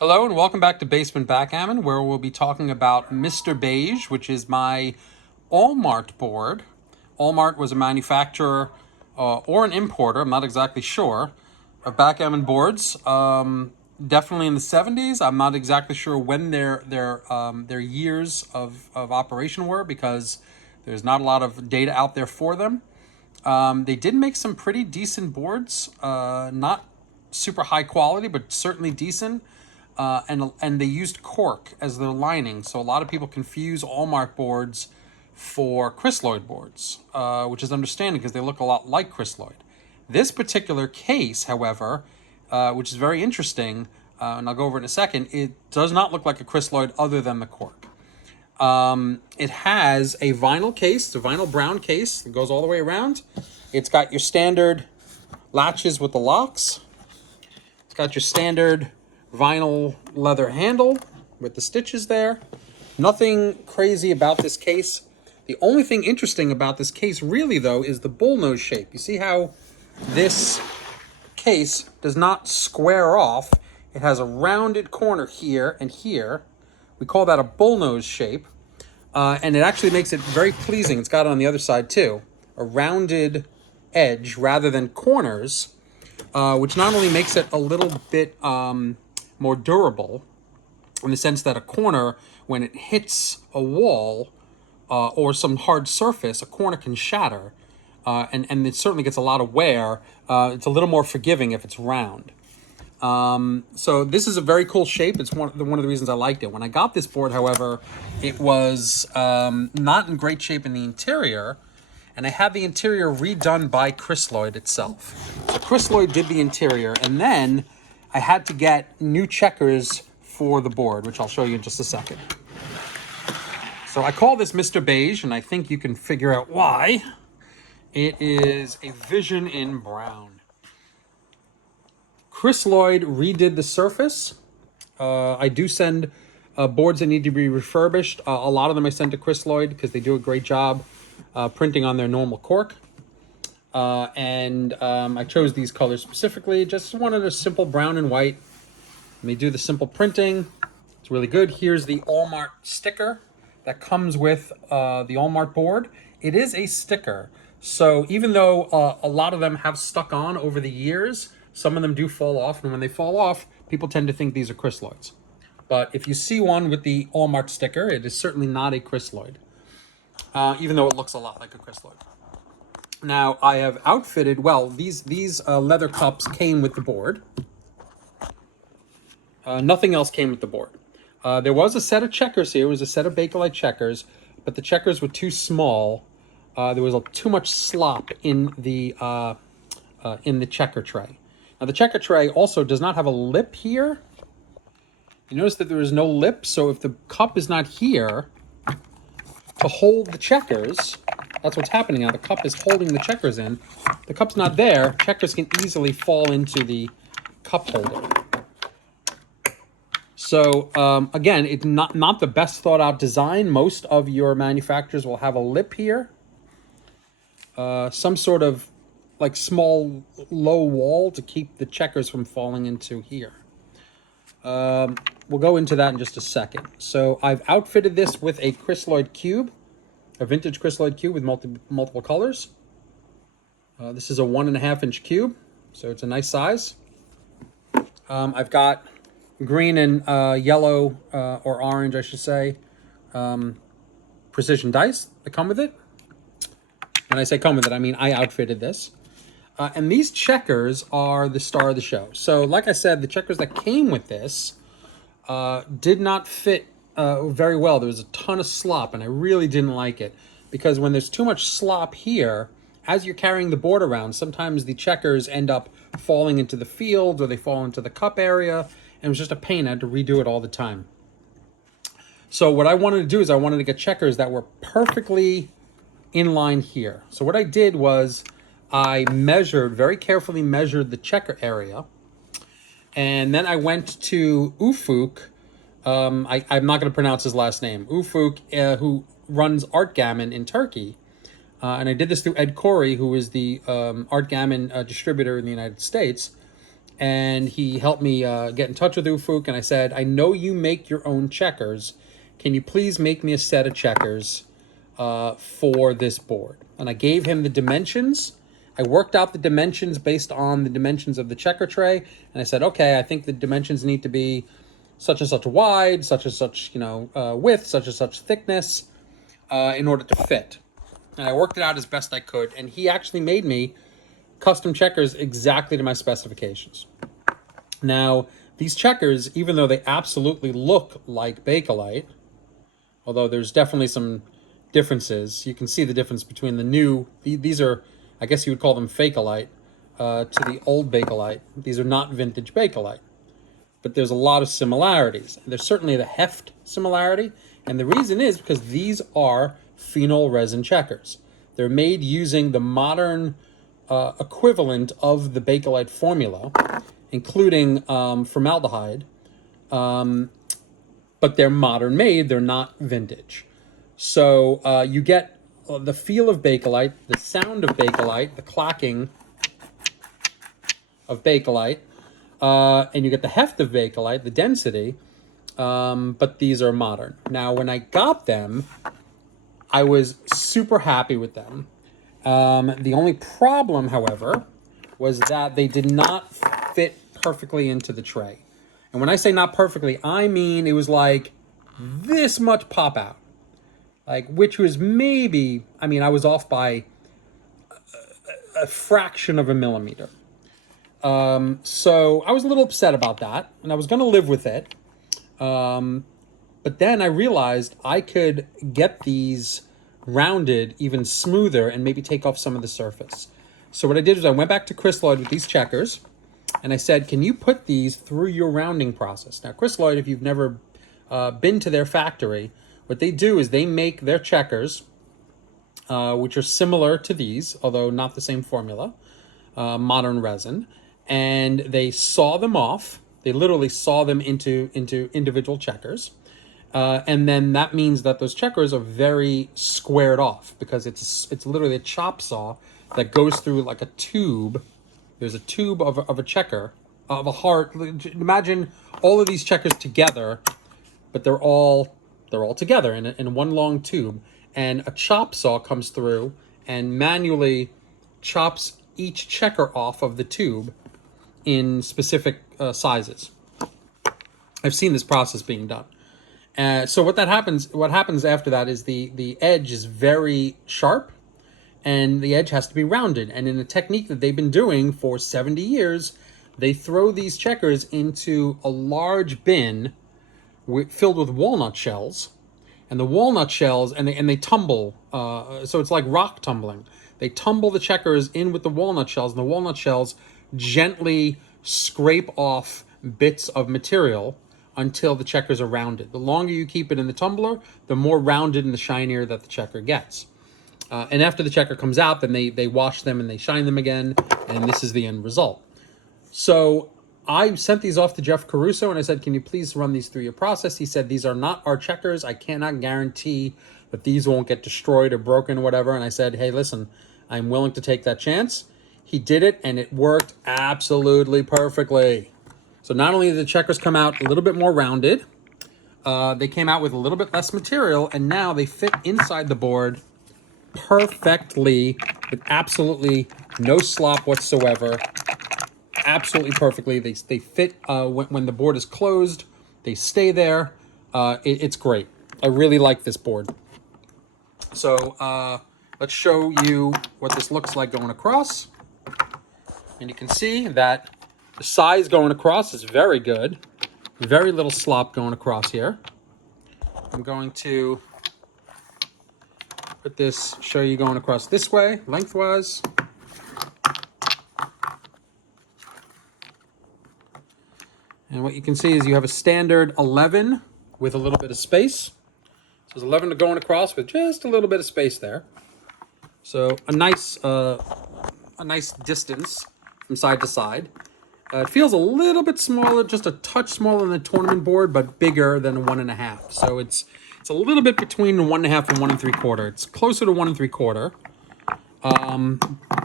Hello and welcome back to Basement Backgammon, where we'll be talking about Mr. Beige, which is my All-Mart board. All-Mart was a manufacturer or an importer, I'm not exactly sure, of backgammon boards. Definitely in the 70s. I'm not exactly sure when their years of operation were because there's not a lot of data out there for them. They did make some pretty decent boards, not super high quality, but certainly decent. And they used cork as their lining, so a lot of people confuse All-Mart boards for crystalloid boards, which is understandable because they look a lot like crystalloid. This particular case, however, which is very interesting, and I'll go over it in a second, it does not look like a crystalloid other than the cork. It has a vinyl case, a vinyl brown case that goes all the way around. It's got your standard latches with the locks. It's got your standard vinyl leather handle with the stitches there. Nothing crazy about this case. The only thing interesting about this case really though is the bullnose shape. You see how this case does not square off. It has a rounded corner here and here. We call that a bullnose shape. And it actually makes it very pleasing. It's got it on the other side too. A rounded edge rather than corners, which not only makes it a little bit more durable in the sense that a corner, when it hits a wall or some hard surface, a corner can shatter, and it certainly gets a lot of wear. It's a little more forgiving if it's round. So this is a very cool shape. It's one of the reasons I liked it. When I got this board, however, it was not in great shape in the interior, and I had the interior redone by Crystalloid itself. So Crystalloid did the interior, and then I had to get new checkers for the board, which I'll show you in just a second. So I call this Mr. Beige, and I think you can figure out why. It is a vision in brown. Crystalloid redid the surface. I do send boards that need to be refurbished. A lot of them I send to Crystalloid because they do a great job printing on their normal cork. I chose these colors specifically. Just wanted a simple brown and white. Let me do the simple printing. It's really good. Here's the All-Mart sticker that comes with the All-Mart board. It is a sticker. So even though a lot of them have stuck on over the years, some of them do fall off. And when they fall off, people tend to think these are crystalloids. But if you see one with the All-Mart sticker, it is certainly not a crystalloid, even though it looks a lot like a crystalloid. Now, I have outfitted, well, these leather cups came with the board. Nothing else came with the board. There was a set of checkers here. It was a set of Bakelite checkers, but the checkers were too small. There was too much slop in the checker tray. Now, the checker tray also does not have a lip here. You notice that there is no lip, so if the cup is not here to hold the checkers, that's what's happening now. The cup is holding the checkers in. The cup's not there. Checkers can easily fall into the cup holder. So again, it's not the best thought out design. Most of your manufacturers will have a lip here. Some sort of like small low wall to keep the checkers from falling into here. We'll go into that in just a second. So I've outfitted this with a crystalloid cube. A vintage crystalloid cube with multiple colors. This is a 1.5 inch cube, so it's a nice size. I've got green and yellow, or orange, I should say, precision dice that come with it. When I say come with it, I mean I outfitted this. And these checkers are the star of the show. So like I said, the checkers that came with this did not fit very well. There was a ton of slop, and I really didn't like it because when there's too much slop here, as you're carrying the board around, sometimes the checkers end up falling into the field or they fall into the cup area, and it was just a pain. I had to redo it all the time. So what I wanted to do is I wanted to get checkers that were perfectly in line here. So what I did was I very carefully measured the checker area, and then I went to Ufuk. I'm not going to pronounce his last name. Ufuk, who runs Art Gammon in Turkey. And I did this through Ed Corey, who is the Art Gammon distributor in the United States. and he helped me get in touch with Ufuk, and I said, I know you make your own checkers. Can you please make me a set of checkers for this board? And I gave him the dimensions. I worked out the dimensions based on the dimensions of the checker tray, and I said, okay, I think the dimensions need to be such and such wide, such and such, width, such and such thickness, in order to fit. And I worked it out as best I could, and he actually made me custom checkers exactly to my specifications. Now, these checkers, even though they absolutely look like Bakelite, although there's definitely some differences, you can see the difference between the new, these are, I guess you would call them Fakelite, to the old Bakelite. These are not vintage Bakelite, but there's a lot of similarities. There's certainly the heft similarity, and the reason is because these are phenol resin checkers. They're made using the modern equivalent of the Bakelite formula, including formaldehyde, but they're modern made, they're not vintage. So you get the feel of Bakelite, the sound of Bakelite, the clacking of Bakelite, and you get the heft of Bakelite, the density, but these are modern. Now, when I got them, I was super happy with them. The only problem, however, was that they did not fit perfectly into the tray. And when I say not perfectly, I mean it was like this much pop out. Like, which was maybe, I mean, I was off by a fraction of a millimeter. So I was a little upset about that, and I was going to live with it. But then I realized I could get these rounded even smoother and maybe take off some of the surface. So what I did was I went back to Chris Lloyd with these checkers, and I said, can you put these through your rounding process? Now, Chris Lloyd, if you've never been to their factory, what they do is they make their checkers, which are similar to these, although not the same formula, modern resin, and they saw them off. They literally saw them into individual checkers. And then that means that those checkers are very squared off because it's literally a chop saw that goes through like a tube. There's a tube of a checker, of a heart. Imagine all of these checkers together, but they're all together in one long tube. And a chop saw comes through and manually chops each checker off of the tube in specific sizes. I've seen this process being done. So what happens after that is the edge is very sharp, and the edge has to be rounded. And in a technique that they've been doing for 70 years, they throw these checkers into a large bin filled with walnut shells, and the walnut shells, and they tumble. So it's like rock tumbling. They tumble the checkers in with the walnut shells, and the walnut shells gently scrape off bits of material until the checkers are rounded. The longer you keep it in the tumbler, the more rounded and the shinier that the checker gets. And after the checker comes out, then they wash them and they shine them again, and this is the end result. So I sent these off to Jeff Caruso, and I said, can you please run these through your process? He said, these are not our checkers. I cannot guarantee that these won't get destroyed or broken or whatever. And I said, hey, listen, I'm willing to take that chance. He did it, and it worked absolutely perfectly. So not only did the checkers come out a little bit more rounded, they came out with a little bit less material, and now they fit inside the board perfectly with absolutely no slop whatsoever. Absolutely perfectly. They fit when the board is closed. They stay there. It's great. I really like this board. So let's show you what this looks like going across. And you can see that the size going across is very good. Very little slop going across here. I'm going to put this, show you going across this way, lengthwise. And what you can see is you have a standard 11 with a little bit of space. So there's 11 going across with just a little bit of space there. So a nice distance from side to side. It feels a little bit smaller, just a touch smaller than the tournament board, but bigger than a 1.5. So it's a little bit between 1.5 and 1 3/4. It's closer to 1 3/4.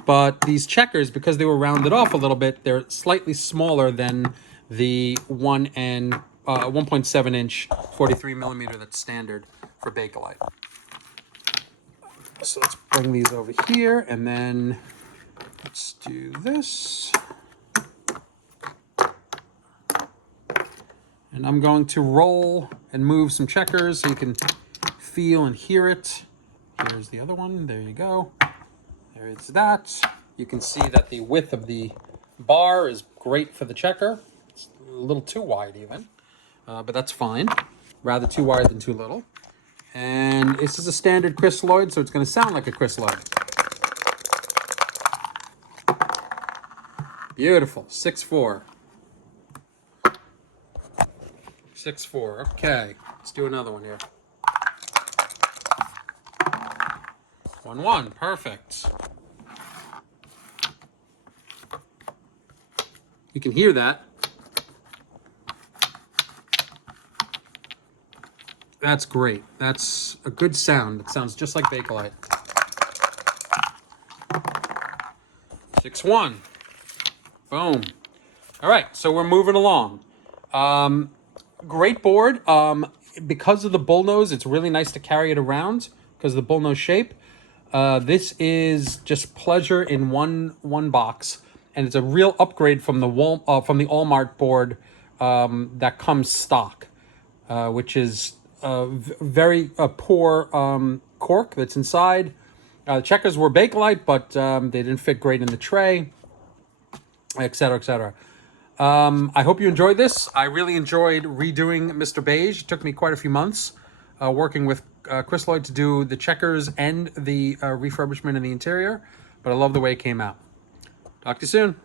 But these checkers, because they were rounded off a little bit, they're slightly smaller than the 1.7 inch 43 millimeter that's standard for Bakelite. So let's bring these over here, and then let's do this. And I'm going to roll and move some checkers so you can feel and hear it. Here's the other one. There you go. There is that. You can see that the width of the bar is great for the checker. It's a little too wide even, but that's fine. Rather too wide than too little. And this is a standard crystalloid, so it's going to sound like a crystalloid. Beautiful. 6/4. 6/4. Okay, let's do another one here. 1/1. Perfect. You can hear that. That's great. That's a good sound. It sounds just like Bakelite. 6/1. Boom. All right, so we're moving along. Great board. Because of the bullnose, it's really nice to carry it around because of the bullnose shape. This is just pleasure in one box, and it's a real upgrade from the All-Mart board that comes stock, which is very poor cork that's inside. The checkers were Bakelite, but they didn't fit great in the tray, etc., etc. I hope you enjoyed this. I really enjoyed redoing Mr. Beige. It took me quite a few months working with crystalloid to do the checkers and the refurbishment in the interior, but I love the way it came out. Talk to you soon.